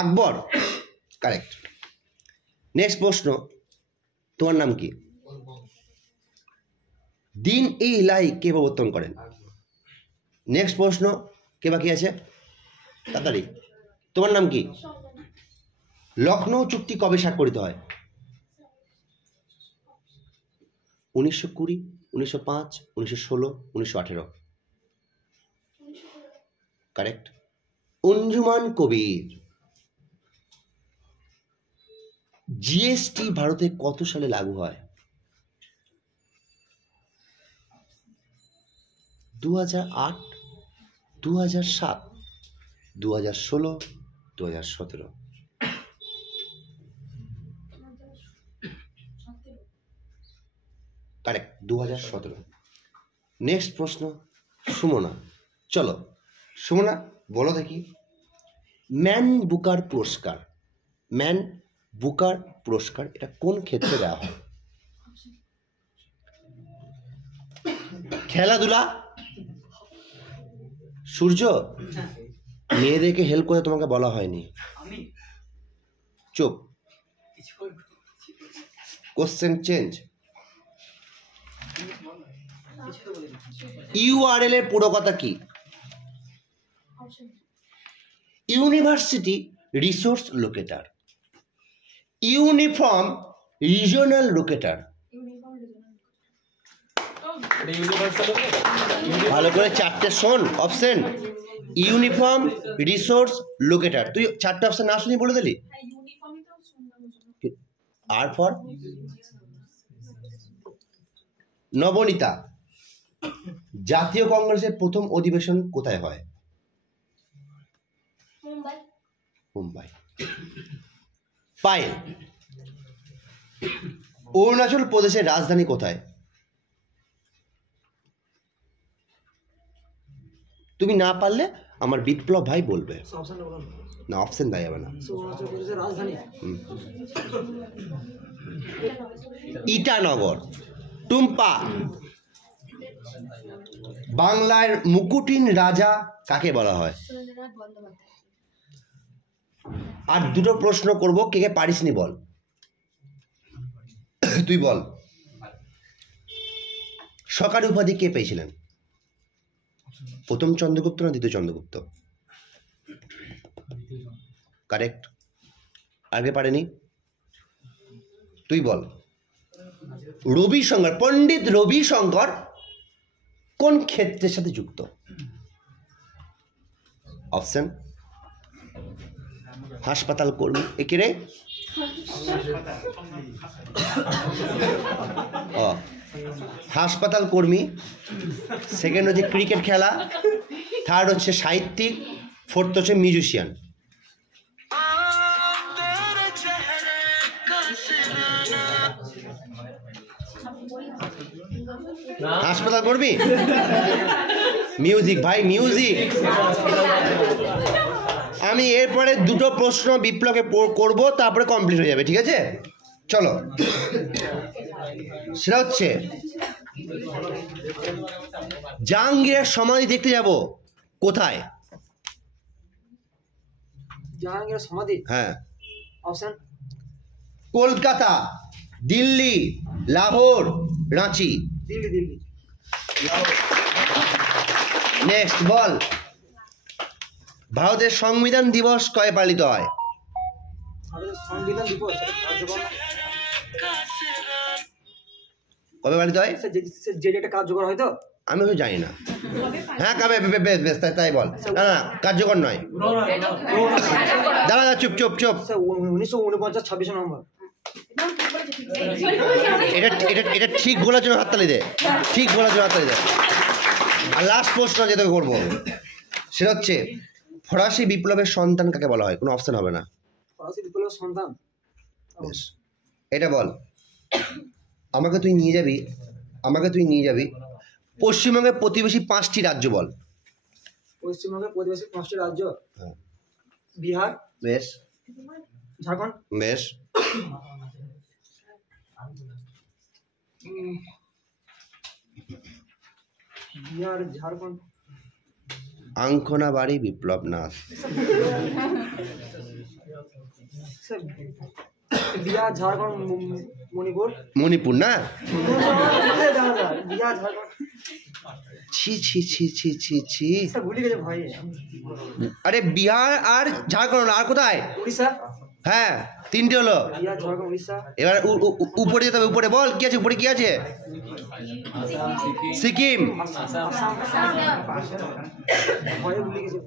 আকবর, correct. Next প্রশ্ন, তোমার নাম কি? দিন ই ইলাহি কে প্রবর্তন করেন? নেক্সট প্রশ্ন, কে বাকি আছে? তাড়াতাড়ি, তোমার নাম কি? লখনৌ চুক্তি কবে স্বাক্ষরিত হয়? 1920, 1905, 1916, 1918? কারেক্ট। অঞ্জুমান কবির। জিএসটি ভারতে কত সালে লাগু হয়? 2008, 2007, 2016, 2017? কারেক্ট, 2017। নেক্সট প্রশ্ন, সুমনা। চলো সুমনা বলো দেখি, ম্যান বুকার পুরস্কার, ম্যান বুকার পুরস্কার এটা কোন ক্ষেত্রে দেওয়া হয়? খেলাধুলা? সূর্য, মেয়েদেরকে হেল্প করে তোমাকে বলা হয়নি। চুপ, কোশ্চেন চেঞ্জ। ইউআরএল এর পুরো কথা কি? University resource locator, uniform regional locator. ভালো করে চারটে শোন অপশন, ইউনিফর্ম রিসোর্স লোকেটার। তুই চারটে অপশন না শুনি বলে দিলি। আর ফর নবনীতা, জাতীয় কংগ্রেসের প্রথম অধিবেশন কোথায় হয়? মুম্বাই। পায়েল, অরুণাচল প্রদেশের রাজধানী কোথায়? তুমি না পারলে আমার বিপ্লব ভাই বলবে। না, অপশন দেওয়া যাবে না। ইটানগর। টুম্পা, বাংলার মুকুটিন রাজা কাকে বলা হয়? আর দুটো প্রশ্ন করব, কে কে পারিসনি বল। তুই বল, সরকারি উপাধি কে পেয়েছিলেন? প্রথম চন্দ্রগুপ্ত না দ্বিতীয় চন্দ্রগুপ্ত? কারেক্ট। আগে পারেনি? তুই বল, রবিশঙ্কর, পণ্ডিত রবিশঙ্কর কোন ক্ষেত্রের সাথে যুক্ত? অপশন, হাসপাতাল কর্মী। একে রে হাসপাতাল কর্মী, সেকেন্ড হচ্ছে ক্রিকেট খেলা, থার্ড হচ্ছে সাহিত্যিক, ফোর্থ হচ্ছে মিউজিশিয়ান। হাসপাতাল কর্মী, মিউজিক ভাই, মিউজিক। আমি এরপরে দুটো প্রশ্ন বিপ্লবকে করব, তারপরে কমপ্লিট হয়ে যাবে, ঠিক আছে? চলো, সেটা হচ্ছে জাহাঙ্গীরের সমাধি দেখতে যাব কোথায়? জাহাঙ্গীরের সমাধি? হ্যাঁ। অপশন, কলকাতা, দিল্লি, লাহোর, রাঁচি? দিল্লি। দিল্লি। নেক্সট বল, ভারতের সংবিধান দিবস কবে পালিত হয়? সংবিধান দিবস কবে পালিত হয়? যে একটা কার্যকর হয় তো? আমি তো জানি না। হ্যাঁ, কবে? বেশ তাই বল। না না, কার্যকর নয়। দাঁড়া, চুপ চুপ চুপ। 1949, 26 নভেম্বর। এটা ঠিক বলার জন্য হাততালি দে, ঠিক বলার জন্য হাততালি দে। আর লাস্ট প্রশ্ন যেটা করবো সেটা হচ্ছে, ফরাসি বিপ্লবের সন্তান কাকে বলা হয়? কোনো অপশন হবে না। ফরাসি বিপ্লবের সন্তান? বেশ, এটা বল। আমাকে তুই নিয়ে যাবি পশ্চিমবঙ্গের প্রতিবেশী 5টি রাজ্য বল। পশ্চিমবঙ্গের প্রতিবেশী 5টি রাজ্য? বিহার। বেশ। ঝাড়খণ্ড। বেশ। বিহার, ঝাড়খণ্ড। আঙ্কনাবাড়ি বিপ্লব নাথ। স্যার বিহার ঝাড়খণ্ড মণিপুর মণিপুর না? বিহার ঝাড়খণ্ড ছি ছি ছি ছি ছি ছি। স্যার ভুলে গেছে ভয়ে। আরে বিহার আর ঝাড়খণ্ড আর কোথায়? উড়িষ্যা। হ্যাঁ, তিনটে হলো। বিহার ঝাড়খণ্ড উড়িষ্যা। এবার উপরে যেতে হবে, উপরে বল কি আছে, উপরে কি আছে? সিকিম। ভয়ে ভুলে গেছে।